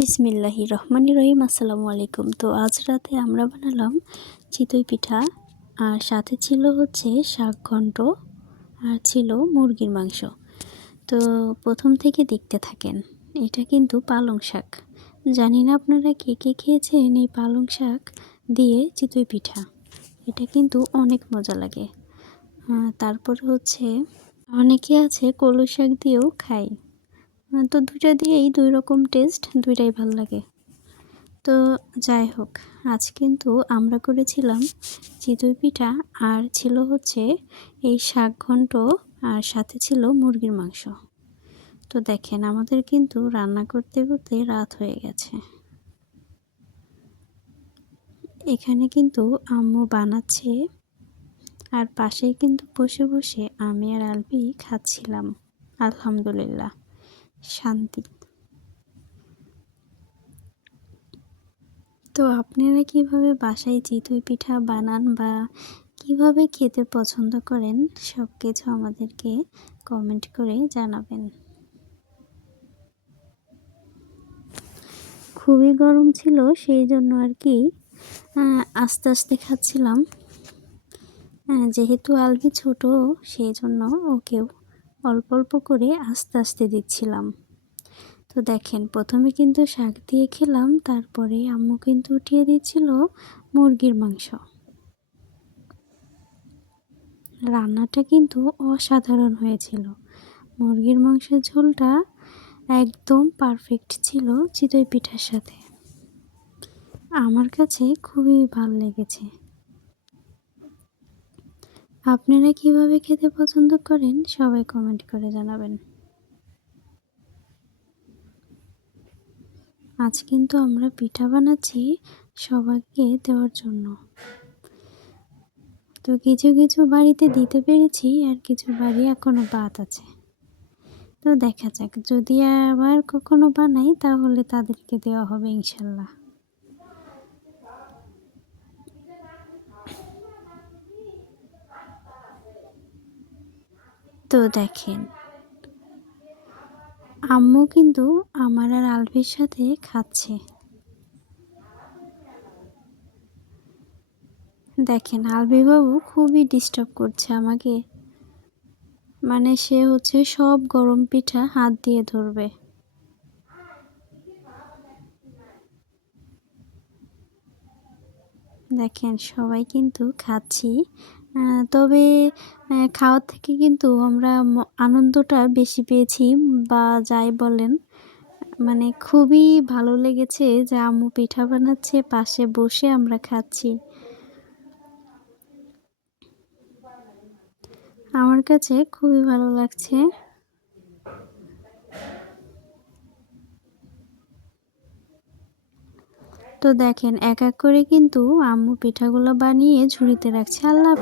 বিসমিল্লাহি রহমানি রহিম, আসসালামু আলাইকুম। তো আজ রাতে আমরা বানালাম চিতই পিঠা, আর সাথে ছিল হচ্ছে শাক ঘণ্ট আর ছিল মুরগির মাংস। তো প্রথম থেকে দেখতে থাকেন, এটা কিন্তু পালং শাক। জানি না আপনারা কে কে খেয়েছেন এই পালং শাক দিয়ে চিতই পিঠা। এটা কিন্তু অনেক মজা লাগে। তারপর হচ্ছে অনেকে আছে কলু শাক দিয়েও খায়। তো দুটো দিয়েই দুই রকম টেস্ট, দুইটাই ভালো লাগে। তো যাই হোক, আজ কিন্তু আমরা করেছিলাম চিতই পিঠা, আর ছিল হচ্ছে এই শাক ঘন্ট, আর সাথে ছিল মুরগির মাংস। তো দেখেন, আমাদের কিন্তু রান্না করতে করতে রাত হয়ে গেছে। এখানে কিন্তু আম্মু বানাচ্ছে, আর পাশেই কিন্তু বসে বসে আমি আর আলবি খাচ্ছিলাম, আলহামদুলিল্লাহ। শান্তি। তো আপনারা কীভাবে বাসায় চিতই পিঠা বানান বা কীভাবে খেতে পছন্দ করেন, সব কিছু আমাদেরকে কমেন্ট করে জানাবেন। খুবই গরম ছিল, সেই জন্য আর কি আস্তে আস্তে খাচ্ছিলাম। যেহেতু আলবি ছোট, সেই জন্য ওকেও অল্প অল্প করে আস্তে আস্তে দিচ্ছিলাম। তো দেখেন, প্রথমে কিন্তু শাক দিয়ে খেলাম, তারপরে আম্মু কিন্তু উঠিয়ে দিচ্ছিল মুরগির মাংস। রান্নাটা কিন্তু অসাধারণ হয়েছিল। মুরগির মাংসের ঝোলটা একদম পারফেক্ট ছিল চিতই পিঠার সাথে। আমার কাছে খুবই ভালো লেগেছে। আপনারা কীভাবে খেতে পছন্দ করেন, সবাই কমেন্ট করে জানাবেন। আজ কিন্তু আমরা পিঠা বানাচ্ছি সবাইকে দেওয়ার জন্য। তো কিছু কিছু বাড়িতে দিতে পেরেছি আর কিছু বাড়ি এখনও বাদ আছে। তো দেখা যাক, যদি আবার কখনো বানাই তাহলে তাদেরকে দেওয়া হবে ইনশাল্লাহ। তো দেখেন। আম্মু কিন্তু আমার আর আলভির সাথে খাচ্ছে। দেখেন আলভি বাবু খুবই ডিস্টার্ব করছে আমাকে। মানে সে হচ্ছে সব গরম পিঠা হাত দিয়ে ধরবে। দেখেন, সবাই কিন্তু খাচ্ছি। তবে খাওয়ার থেকে কিন্তু আমরা আনন্দটা বেশি পেয়েছি বা যাই বলেন মানে খুবই ভালো লেগেছে যে আম্মু পিঠা বানাচ্ছে, পাশে বসে আমরা খাচ্ছি। আমার কাছে খুবই ভালো লাগছে। তো দেখেন, এক এক করে কিন্তু আম্মু পিঠাগুলো বানিয়ে ঝুড়িতে রাখছে। আল্লাহ